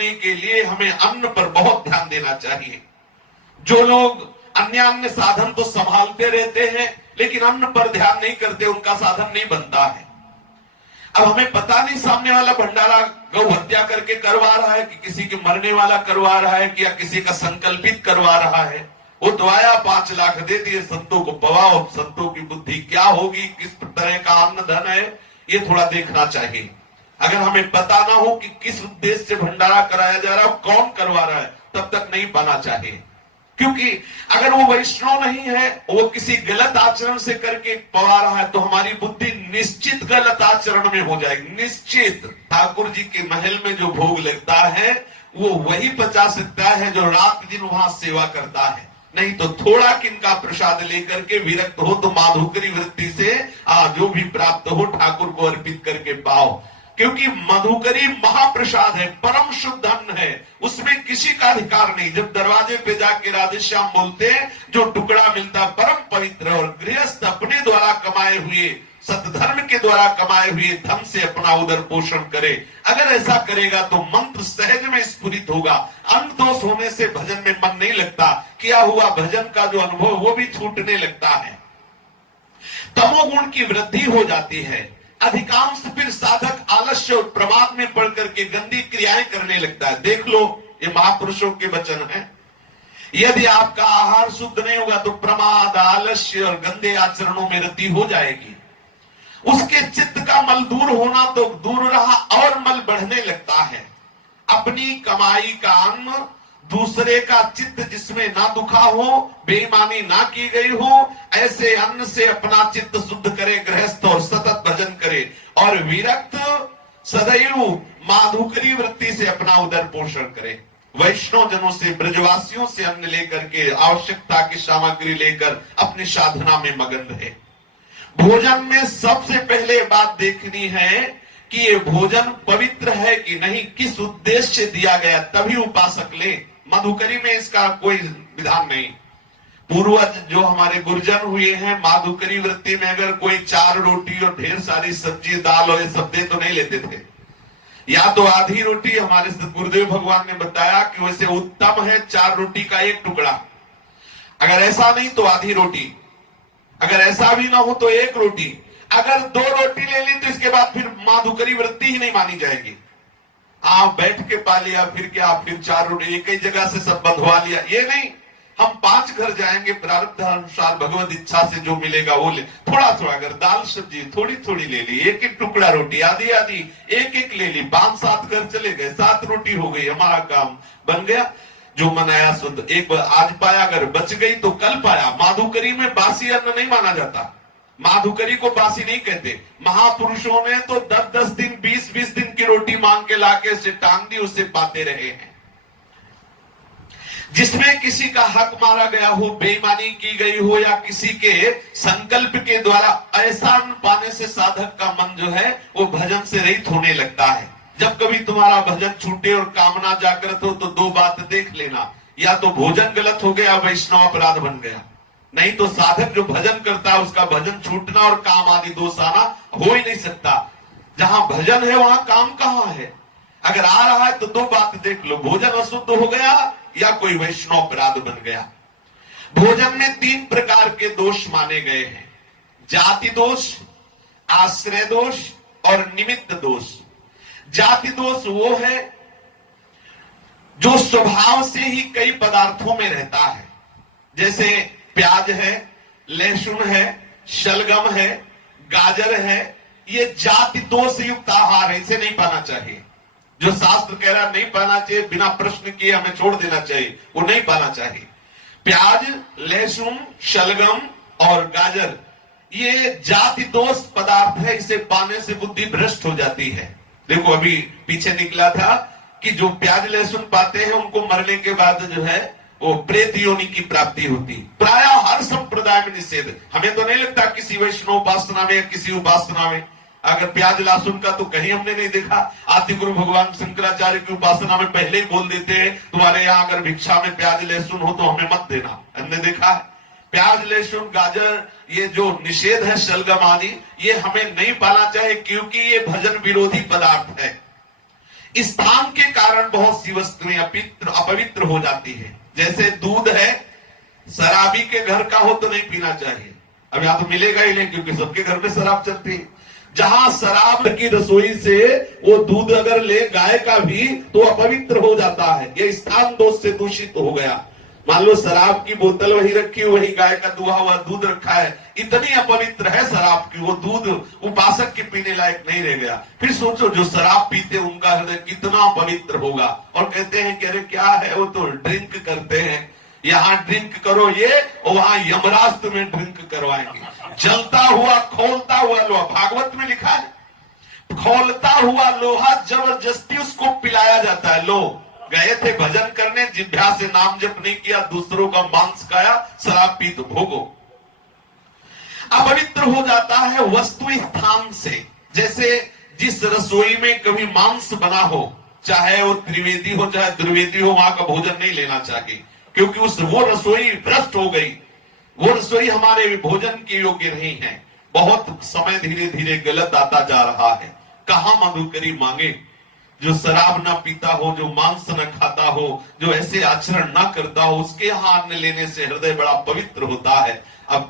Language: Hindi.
करने के लिए हमें अन्न पर बहुत ध्यान देना चाहिए। जो लोग अन्य साधन तो संभालते रहते हैं लेकिन अन्न पर ध्यान नहीं करते, उनका साधन नहीं बनता है। अब हमें पता नहीं सामने वाला भंडारा गौ हत्या करके करवा रहा है कि किसी के मरने वाला करवा रहा है कि या किसी का संकल्पित करवा रहा है। वो दवाया 5 लाख दे दिए, संतों को पवाओ, संतों की बुद्धि क्या होगी, किस तरह का अन्न धन है, ये थोड़ा देखना चाहिए। अगर हमें पता ना हो कि किस उद्देश्य से भंडारा कराया जा रहा है, कौन करवा रहा है, तब तक नहीं पाना चाहिए। क्योंकि अगर वो वैष्णव नहीं है, वो किसी गलत आचरण से करके पवा रहा है, तो हमारी बुद्धि निश्चित गलत आचरण में हो जाएगी, निश्चित। ठाकुर जी के महल में जो भोग लगता है वो वही पचा सकता है जो रात दिन वहां सेवा करता है। नहीं तो थोड़ा किनका प्रसाद लेकर के विरक्त हो तो माधुकरी वृत्ति से जो भी प्राप्त हो ठाकुर को अर्पित करके पाओ। क्योंकि मधुकरी महाप्रसाद है, परम शुद्ध अन्न है, उसमें किसी का अधिकार नहीं। जब दरवाजे पे जाके राधेश्याम बोलते हैं, जो टुकड़ा मिलता परम पवित्र, और गृहस्थ अपने द्वारा कमाए हुए, सतधर्म के द्वारा कमाए हुए धन से अपना उदर पोषण करे। अगर ऐसा करेगा तो मंत्र सहज में स्फुरित होगा। अन्न दोष होने से भजन में मन नहीं लगता, किया हुआ भजन का जो अनुभव वो भी छूटने लगता है। तमोगुण की वृद्धि हो जाती है। अधिकांश फिर साधक आलस्य और प्रमाद में पड़ करके गंदी क्रियाएं करने लगता है। देख लो, ये महापुरुषों के वचन हैं। यदि आपका आहार शुद्ध नहीं होगा तो प्रमाद, आलस्य और गंदे आचरणों में रति हो जाएगी। उसके चित्त का मल दूर होना तो दूर रहा, और मल बढ़ने लगता है। अपनी कमाई का अन्न, दूसरे का चित्त जिसमें ना दुखा हो, बेईमानी ना की गई हो, ऐसे अन्न से अपना चित्त शुद्ध करे गृहस्थ, और सतत भजन करे। और विरक्त सदैव माधुकरी वृत्ति से अपना उदर पोषण करे। वैष्णव जनों से, ब्रजवासियों से अन्न लेकर के, आवश्यकता की सामग्री लेकर अपनी साधना में मगन रहे। भोजन में सबसे पहले बात देखनी है कि ये भोजन पवित्र है कि नहीं, किस उद्देश्य से दिया गया, तभी उपासक ले। मधुकरी में इसका कोई विधान नहीं। पूर्वज जो हमारे गुरुजन हुए हैं, माधुकरी वृत्ति में अगर कोई 4 रोटी और ढेर सारी सब्जी दाल और ये सब दे तो नहीं लेते थे। या तो आधी रोटी, हमारे गुरुदेव भगवान ने बताया कि वैसे उत्तम है 4 रोटी का 1 टुकड़ा। अगर ऐसा नहीं तो आधी रोटी, अगर ऐसा भी ना हो तो 1 रोटी। अगर 2 रोटी ले ली तो इसके बाद फिर माधुकरी वृत्ति ही नहीं मानी जाएगी। आप बैठ के पा लिया, फिर क्या, फिर 4 रोटी एक ही जगह से सब बंधवा लिया, ये नहीं। हम 5 घर जाएंगे, प्रारब्ध अनुसार भगवत इच्छा से जो मिलेगा वो ले। थोड़ा थोड़ा, अगर दाल सब्जी थोड़ी थोड़ी ले ली, 1-1 टुकड़ा रोटी, आधी आधी 1-1 ले ली, 5-7 घर चले गए, 7 रोटी हो गई, हमारा काम बन गया। जो मनाया शुद्ध, एक आज पाया, अगर बच गई तो कल पाया। माधुकरी में बासी अन्न नहीं माना जाता, माधुकरी को बासी नहीं कहते। महापुरुषों ने तो 10-10 दिन, 20-20 दिन की रोटी मांग के लाके उसे टांग दी, उससे पाते रहे हैं। जिसमें किसी का हक मारा गया हो, बेईमानी की गई हो, या किसी के संकल्प के द्वारा ऐसा अन्न पाने से साधक का मन जो है वो भजन से रहित होने लगता है। जब कभी तुम्हारा भजन छूटे और कामना जागृत हो तो 2 बात देख लेना, या तो भोजन गलत हो गया, वैष्णव अपराध बन गया, नहीं तो साधक जो भजन करता है उसका भजन छूटना और काम आदि दोष आना हो ही नहीं सकता। जहां भजन है वहां काम कहां है। अगर आ रहा है तो 2 बात देख लो, भोजन अशुद्ध हो गया या कोई वैष्णव अपराध बन गया। भोजन में 3 प्रकार के दोष माने गए हैं, जाति दोष, आश्रय दोष और निमित्त दोष। जाति दोष वो है जो स्वभाव से ही कई पदार्थों में रहता है, जैसे प्याज है, लहसुन है, शलगम है, गाजर है, ये जाति दोष युक्त आहार है, इसे नहीं पाना चाहिए। जो शास्त्र कह रहा नहीं पाना चाहिए, बिना प्रश्न किए हमें छोड़ देना चाहिए, वो नहीं पाना चाहिए। प्याज, लहसुन, शलगम और गाजर ये जाति दोष पदार्थ है, इसे पाने से बुद्धि भ्रष्ट हो जाती है। देखो अभी पीछे निकला था कि जो प्याज लहसुन पाते हैं उनको मरने के बाद जो है वो प्रेत योनि की प्राप्ति होती। प्राय हर संप्रदाय में निषेध। हमें तो नहीं लगता किसी वैष्णव उपासना में या किसी उपासना में अगर प्याज लहसुन का तो कहीं हमने नहीं देखा। आदि गुरु भगवान शंकराचार्य की उपासना में पहले ही बोल देते हैं तुम्हारे यहाँ अगर भिक्षा में प्याज लहसुन हो तो हमें मत देना। हमने देखा है प्याज लहसुन गाजर ये जो निषेध है शलगम आदि ये हमें नहीं पाना चाहिए, क्योंकि ये भजन विरोधी पदार्थ है। स्थान के कारण बहुत सी वस्तुएं अपवित्र हो जाती है। जैसे दूध है, शराबी के घर का हो तो नहीं पीना चाहिए। अब यहां तो मिलेगा ही नहीं, क्योंकि सबके घर में शराब चलती है। जहां शराब की रसोई से वो दूध अगर ले गाय का भी, तो अपवित्र हो जाता है। ये स्थान दोष से दूषित हो गया। मान लो शराब की बोतल वही रखी, वही गाय का दुहा हुआ दूध रखा है, इतनी अपवित्र है शराब की, वो दूध उपासक के पीने लायक नहीं रह गया। फिर सोचो जो शराब पीते उनका हृदय कितना पवित्र होगा। और कहते हैं कि अरे क्या है, वो तो ड्रिंक करते हैं, यहां ड्रिंक करो ये, और वहां यमराज तुम्हें ड्रिंक करवाएंगे। जलता हुआ खोलता हुआ लोहा, भागवत में लिखा है खोलता हुआ लोहा जबरदस्ती उसको पिलाया जाता है। लो गए थे भजन करने, जिभ्या से नाम जप नहीं किया, दूसरों का मांस खाया, शराब पी तो भोगो। अपवित्र हो जाता है वस्तु स्थान से। जैसे जिस रसोई में कभी मांस बना हो, चाहे वो त्रिवेदी हो चाहे द्विवेदी हो, वहां का भोजन नहीं लेना चाहिए, क्योंकि वो रसोई भ्रष्ट हो गई, वो रसोई हमारे भोजन के योग्य नहीं है। बहुत समय धीरे धीरे गलत आता जा रहा है। कहां मधुकरी मांगे। जो शराब ना पीता हो, जो मांस न खाता हो, जो ऐसे आचरण ना करता हो, उसके यहाँ अन्न लेने से हृदय बड़ा पवित्र होता है। अब